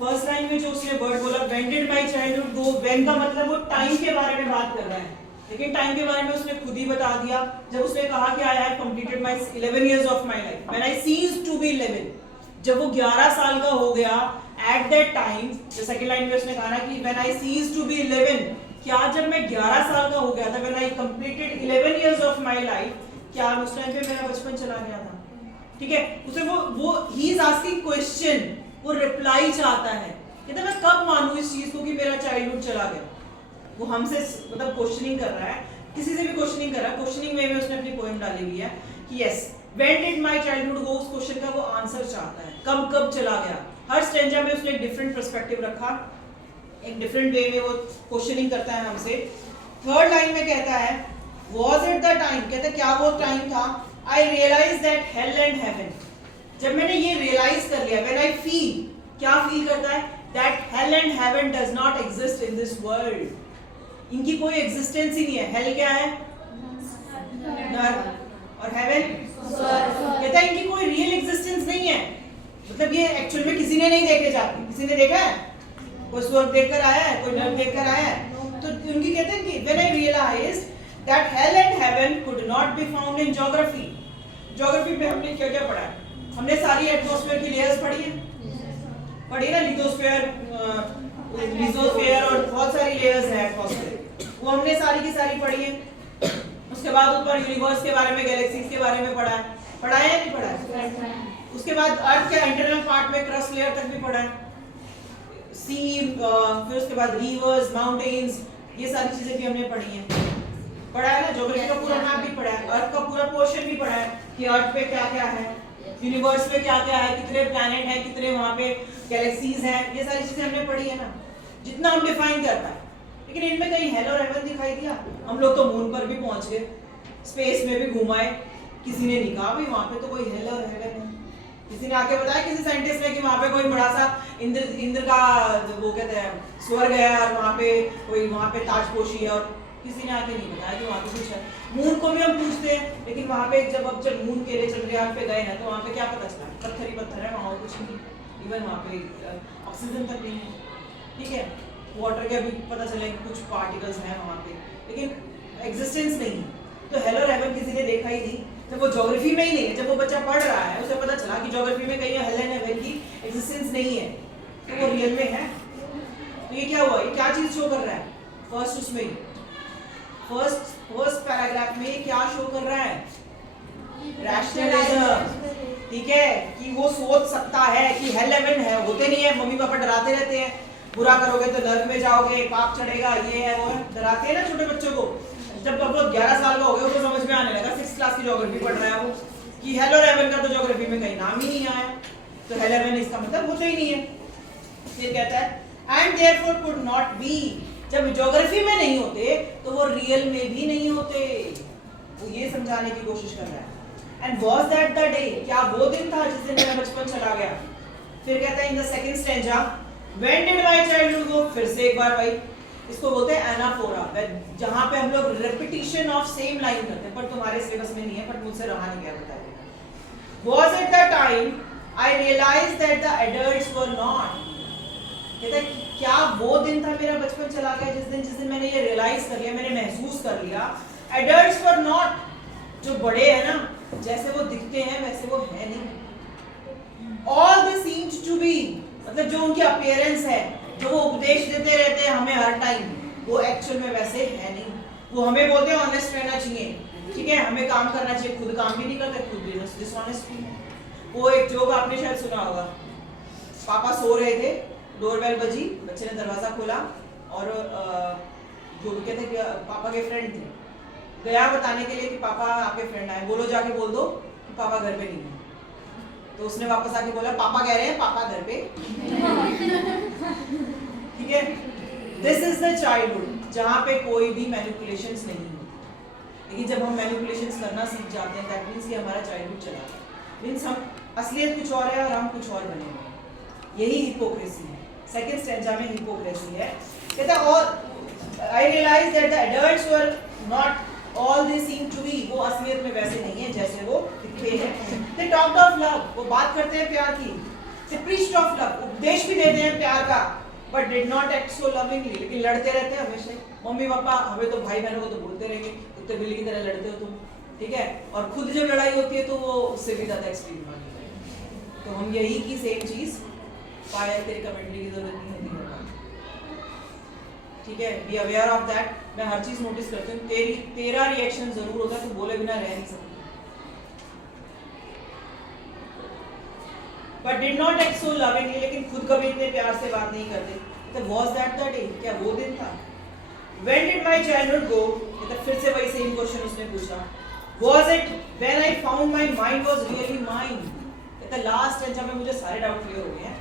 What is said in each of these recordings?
First line में जो उसने वर्ड बोला when did my childhood go, when का मतलब वो टाइम के बारे में बात कर रहा है, लेकिन टाइम के बारे में उसने खुद ही बता दिया जब उसने कहा कि I have completed my 11 years of my life when I ceased to be 11, जब वो 11 साल का हो गया एट दैट टाइम, जो सेकंड लाइन में उसने कहा ना कि when I ceased to be 11, क्या जब मैं 11 साल का हो गया था, when I completed 11 years of my life, क्या उस टाइम पे मेरा बचपन चला गया था? ठीक है, उसे वो ही इज आस्किंग क्वेश्चन, वो रिप्लाई चाहता है, कहता मैं कब मानूं इस चीज को कि मेरा चाइल्डहुड चला गया। वो हमसे मतलब क्वेश्चनिंग कर रहा है, किसी से भी क्वेश्चनिंग कर रहा है, क्वेश्चनिंग वे में उसने अपनी पोएम डाली हुई है कि yes when did my childhood गो, उस क्वेश्चन का वो आंसर चाहता है, कब कब चला गया। हर स्टेंजा में उसने एक डिफरेंट पर्सपेक्टिव रखा, एक डिफरेंट वे में वो क्वेश्चनिंग करता है हमसे। थर्ड लाइन में कहता है was it the time, कहता है क्या वो टाइम था, I realized that hell and heaven, जब मैंने ये रियलाइज कर लिया, when I feel, क्या फील करता है, that hell and heaven does not exist in this world, इनकी कोई एग्जिस्टेंस ही नहीं है। हेल क्या है, नर्क, और हेवन कहता है इनकी कोई रियल एग्जिस्टेंस नहीं है, मतलब ये एक्चुअल में किसी ने नहीं देखे जाते। किसी ने देखा है? कोई स्वर्ग देखकर आया है, कोई नर्क देखकर आया है? तो उनकी कहते हैं कि when I realized that hell and heaven could not be found in geography, geography में हमने क्या क्या पढ़ा है? हमने सारी एटमॉस्फेयर की लेयर्स पढ़ी है, पढ़ी ना, लिथोस्फेयर, मेसोस्फेयर और बहुत सारी लेयर्स हैं एटमॉस्फेयर, वो हमने सारी की सारी पढ़ी है। उसके बाद ऊपर यूनिवर्स के बारे में, गैलेक्सीज के बारे में पढ़ा है या नहीं पढ़ा है? उसके बाद अर्थ के इंटरनल पार्ट में क्रस्ट लेयर तक भी पढ़ा है, सी, फिर उसके बाद रिवर्स, माउंटेन्स, ये सारी चीजें भी हमने पढ़ी हैं, पढ़ा है ना। ज्योग्राफी का पूरा मैप भी पढ़ा है, अर्थ का पूरा पोर्शन भी पढ़ा है कि अर्थ पे क्या क्या है, यूनिवर्स में क्या क्या है, कितने प्लैनेट हैं, कितने वहां पे गैलेक्सीज हैं, ये सारी चीजें हमने पढ़ी है ना, जितना हम डिफाइन कर पाए। लेकिन इनमें कहीं हेल और हेवन दिखाई दिया? हम लोग तो मून पर भी पहुंच गए, स्पेस में भी घुमाए, किसी ने नहीं कहा भाई वहां पे तो कोई हेल और हेवन है। किसी ने आके बताया, किसी साइंटिस्ट ने, कि वहां पे कोई बड़ा सा इंद्र का वो कहते हैं स्वर्ग है और वहां पे कोई वहां पे ताजपोशी है, और किसी ने आके नहीं बताया कि वहां पे कुछ है। मून को भी हम पूछते हैं, लेकिन वहां पे जब मून के लिए चंद्रयान पे गए हैं तो वहां पे क्या पता चला, पत्थर ही पत्थर है, वहां कुछ नहीं, इवन वहां पे ऑक्सीजन तक नहीं है, ठीक है, वाटर के भी पता चले कि कुछ पार्टिकल्स हैं वहां पे, लेकिन एग्जिस्टेंस नहीं है। तो हेल और हेवन किसी ने देखा ही नहीं, जब वो ज्योग्राफी में ही नहीं है, जब वो बच्चा पढ़ रहा है उसे पता चला कि ज्योग्राफी में कहीं हेल एंड हेवन की एग्जिस्टेंस नहीं है, तो वो रियल में है। तो ये क्या हुआ, ये क्या चीज शो कर रहा है? फर्स्ट उसमें फर्स्ट पैराग्राफ में क्या शो कर रहा है? रैशनलिज्म, ठीक है, कि वो सोच सकता है कि हेल हेवन है, होते नहीं है, मम्मी पापा डराते रहते हैं, बुरा करोगे तो नर्क में जाओगे, पाप चढ़ेगा, ये है वो है, डराते हैं ना छोटे बच्चों को। जब वो 11 साल का हो गया तो समझ में आने लगा, 6th क्लास की ज्योग्राफी पढ़ रहा है वो, कि हेल और हेवन का तो ज्योग्राफी में कहीं नाम ही नहीं आया, तो हेल हेवन इसका मतलब होता ही नहीं है। फिर कहता है and therefore could not be, जब ज्योग्राफी में नहीं होते तो वो रियल में भी नहीं होते, वो ये समझाने की कोशिश कर रहा है। And was that the day, क्या वो दिन था जिस दिन मेरा बचपन चला गया? फिर कहता है in the second stanza when did my childhood गो, फिर से एक बार भाई इसको बोलते हैं एनाफोरा, जहां पे हम लोग रिपीटिशन ऑफ सेम लाइन करते हैं, पर तुम्हारे सिलेबस में नहीं है, पर मुझसे रहा नहीं गया बताइए। Was it the time I realized that the adults were not, कहता है क्या वो दिन था मेरा बचपन चला गया जिस दिन मैंने ये रियलाइज कर लिया, मैंने महसूस कर लिया, एडल्ट्स वर नॉट, जो बड़े हैं ना जैसे वो दिखते हैं वैसे वो है नहीं, all they seemed to be, मतलब जो उनकी अपीयरेंस है, जो वो उपदेश देते रहते हैं हमें हर टाइम, वो एक्चुअल में वैसे है नहीं। वो हमें बोलते हैं ऑनेस्ट रहना चाहिए, ठीक है, हमें काम करना चाहिए, खुद काम भी नहीं करते, खुद भी डिसऑनेस्ट भी है। वो एक जोक आपने शायद सुना होगा, पापा सो रहे थे, डोरबेल बजी, बच्चे ने दरवाजा खोला और जो कहते कि पापा के फ्रेंड थे, गया बताने के लिए कि पापा आपके फ्रेंड आए, बोलो जाके बोल दो कि पापा घर पे नहीं है। तो उसने वापस आके बोला पापा कह रहे हैं पापा घर पे, ठीक है। दिस इज द चाइल्डहुड जहाँ पे कोई भी मैनिपुलेशंस नहीं होती, लेकिन जब हम मैनिपुलेशंस करना सीख जाते हैं दैट मींस कि हमारा चाइल्डहुड चला गया, मींस हम असलियत कुछ और है और हम कुछ और बने हुए हैं, यही हिपोक्रेसी है। सेकंड स्टैंजा में हिपोक्रेसी है, कहता और I realise that the adults were not all they seem to be, वो असलियत में वैसे नहीं है जैसे वो दिखते हैं। दे टॉक्ड ऑफ लव, वो बात करते हैं प्यार की, They preached of love, उपदेश भी देते हैं प्यार का, but did not act so lovingly. लेकिन लड़ते रहते हैं हमेशा। मम्मी पापा हमें तो भाई बहनों को तो बोलते रहेंगे कुत्ते बिल्ली की तरह लड़ते हो तुम, ठीक है, और खुद जब लड़ाई होती है तो वो उससे भी ज्यादा एक्सट्रीम वाली है। तो हम यही की सेम चीज पायल तेरी कमेंट्री की जरूरत नहीं होती है, ठीक है, बी अवेयर ऑफ दैट। मैं हर चीज नोटिस करती हूँ, तेरा रिएक्शन जरूर होता है, तो बोले बिना रह नहीं सकती। But did not act so lovingly, लेकिन खुद कभी इतने प्यार से बात नहीं करते। तो was that the day? क्या वो दिन था? When did my childhood go? तो फिर से वही सेम क्वेश्चन उसने पूछा। Was it when I found my mind was really mine? तो लास्ट टेंशन में मुझे सारे डाउट क्लियर हो गए हैं।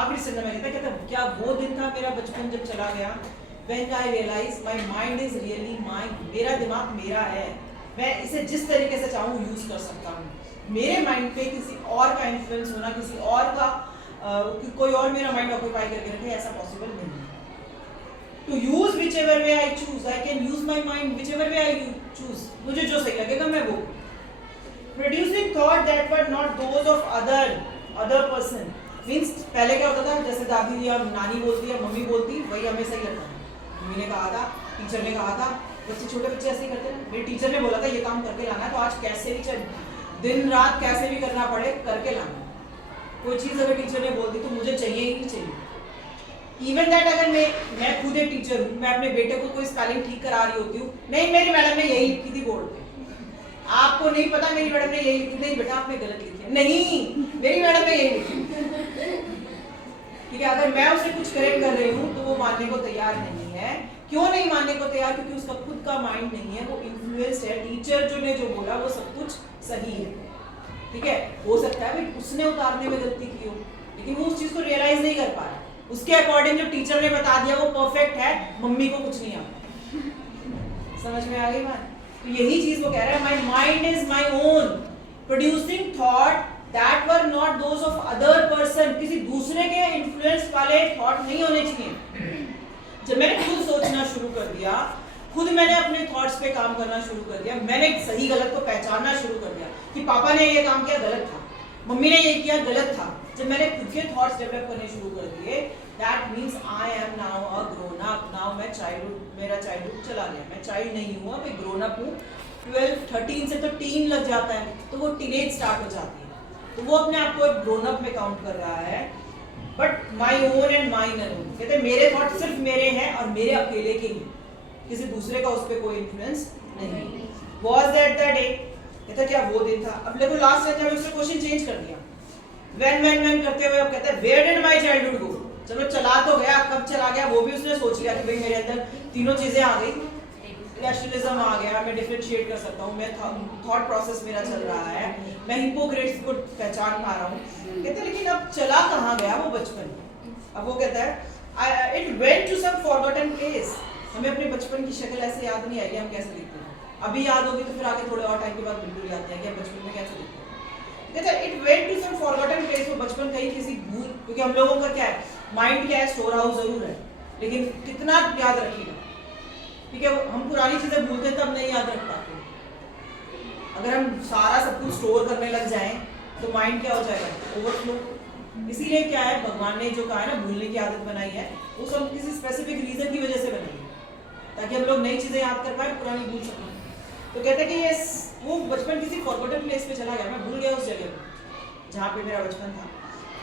आखिरी सेंटेंस में कहता क्या वो दिन था मेरा बचपन जब चला गया? When I realized my mind is really mine, मेरा दिमाग मेरा है, मैं इसे जिस तरीके से चाहूँ यूज कर सकता हूँ। मेरे माइंड पे किसी और का इन्फ्लुएंस होना, किसी और का कोई और मेरा माइंड ऑक्यूपाई करके रखे, ऐसा पॉसिबल नहीं है। To use whichever way I choose, I can use my mind whichever way I choose. मुझे जो सही लगेगा मैं वो। Producing thought that were not those of other person means पहले क्या होता था, जैसे दादी या नानी बोलती या मम्मी बोलती वही हमें सही लगता था। मम्मी ने कहा था, टीचर ने कहा था, बच्चे छोटे बच्चे ऐसे ही करते हैं। मेरे टीचर ने बोला था ये काम करके लाना है, तो आज कैसे भी चल दिन रात कैसे भी करना पड़े करके लाना। कोई चीज़ अगर टीचर ने बोल दी तो मुझे चाहिए ही नहीं चाहिए। इवन दैट अगर मैं खुद एक टीचर हूँ, मैं अपने बेटे को कोई स्पेलिंग ठीक करा रही होती हूँ, नहीं मेरी मैडम ने यही लिखी थी बोर्ड पे, आपको नहीं पता मेरी मैडम ने यही लिखी, नहीं बेटा आपने गलत लिखी है, नहीं मेरी मैडम ने यही लिखी, ठीक है। अगर मैं उसे कुछ करेक्ट कर रही हूँ तो वो मानने को तैयार नहीं है। क्यों नहीं मानने को तैयार? क्योंकि उसका खुद का माइंड नहीं है, वो इन्फ्लुएंस्ड है। टीचर जो ने जो बोला वो सब कुछ सही है, ठीक है। हो सकता है भाई उसने उतारने में गलती की हो, लेकिन वो उस चीज को रियलाइज नहीं कर पा रहा। उसके अकॉर्डिंग जो टीचर ने बता दिया वो परफेक्ट है, मम्मी को कुछ नहीं आता। समझ में आ गई बात? तो यही चीज वो कह रहा है, my mind is my own, producing thought that were not those of other person. किसी दूसरे के इन्फ्लुएंस वाले थॉट नहीं होने चाहिए। जब मैंने खुद सोचना शुरू कर दिया, खुद मैंने अपने थॉट्स पे काम करना शुरू कर दिया, मैंने सही गलत को पहचानना शुरू कर दिया कि पापा ने ये काम किया गलत था, मम्मी ने ये किया गलत था। जब मैंने खुद के थॉट्स डेवलप करने शुरू कर दिए, that means I am now a grown up. Now मैं मेरा चाइल्डहुड चला गया, मैं चाइल्ड नहीं हुआ, मैं ग्रोन अप हूँ। 12-13 से तो टीन लग जाता है, तो वो टीनेज स्टार्ट हो जाती है, तो वो अपने आप को एक ग्रोन अप में काउंट कर रहा है। But my own and mine alone, कहते हैं मेरे थॉट सिर्फ मेरे हैं और मेरे अकेले के ही, किसी दूसरे का उस पर कोई इन्फ्लुएंस नहीं। Was that the day? कहता क्या वो दिन था? अब देखो लास्ट सेंटेंस में उसने क्वेश्चन चेंज कर दिया। when करते हुए अब कहता है where did my childhood go? चलो चला तो गया, कब चला गया वो भी उसने सोच लिया कि भाई मेरे अंदर तीनों चीजें आ गई, रैशनलिज्म आ गया, मैं डिफरेंशिएट कर सकता हूँ, मैं थॉट प्रोसेस मेरा चल रहा है, मैं हिपोक्रेट्स को पहचान पा रहा हूँ। कहते लेकिन अब चला कहाँ गया वो बचपन? अब वो कहता है it went to some forgotten place. हमें अपने बचपन की शक्ल ऐसे याद नहीं आई, हम कैसे दिखते हैं? अभी याद होगी तो फिर आगे थोड़े और टाइम के बाद बिल्कुल याद नहीं आएगी हम बचपन में कैसे दिखते हैं। कहता है it went to some forgotten place. वो बचपन कहीं किसी भूल, क्योंकि हम लोगों का क्या है, माइंड क्या है, स्टोर हाउस जरूर है, लेकिन कितना याद रखिएगा, ठीक है। हम पुरानी चीजें भूलते हैं तब नहीं याद रख पाते। अगर हम सारा सब कुछ स्टोर करने लग जाएं तो माइंड क्या हो जाएगा, ओवरफ्लो। इसीलिए क्या है, भगवान ने जो कहा है ना भूलने की आदत बनाई है, वो सब किसी स्पेसिफिक रीजन की वजह से बनाई है, ताकि हम लोग नई चीजें याद कर पाए, पुरानी भूल सकें। तो कहते हैं कि ये वो बचपन किसी फॉरगॉटन प्लेस पे चला गया, मैं भूल गया उस जगह जहाँ पे मेरा बचपन था।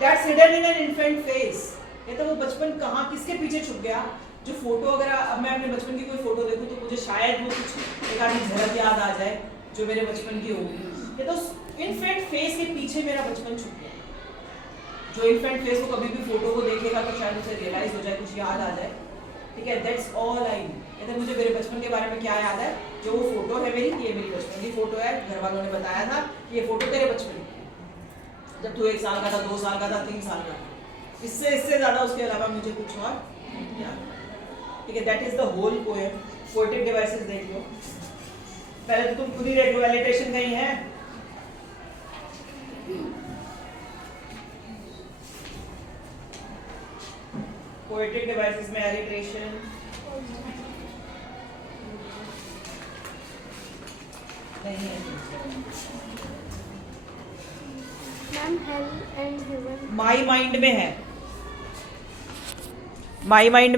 That's hidden in an infant face. कहते वो बचपन कहाँ किसके पीछे छुप गया? जो फोटो, अगर अब मैं अपने बचपन की कोई फोटो देखूं तो मुझे शायद वो कुछ एक आधी झलक याद आ जाए जो मेरे बचपन की होगी। ये तो इन्फेंट फेस के पीछे मेरा बचपन छुप गया। जो इन्फेंट फेस को कभी भी फोटो को देखेगा तो शायद उसे रियलाइज हो जाए, कुछ याद आ जाए, ठीक है। That's all I know. कहते मुझे मेरे बचपन के बारे में क्या याद है, जो वो फोटो है मेरी, ये मेरी बचपन की फोटो है, घर वालों ने बताया था कि ये फोटो तेरे बचपन की है, जब तू 1 साल का था, 2 साल का था, 3 साल का था। इससे ज्यादा उसके अलावा मुझे कुछ और याद, ठीक है। That is the whole poem. Poetic devices देख लो, पहले तो तुम खुद ही देख लो, एलिट्रेशन कहीं है? पोएटिक डिवाइसेस में एलिट्रेशन नहीं है। Ma'am hello and heaven my mind में है, माई माइंड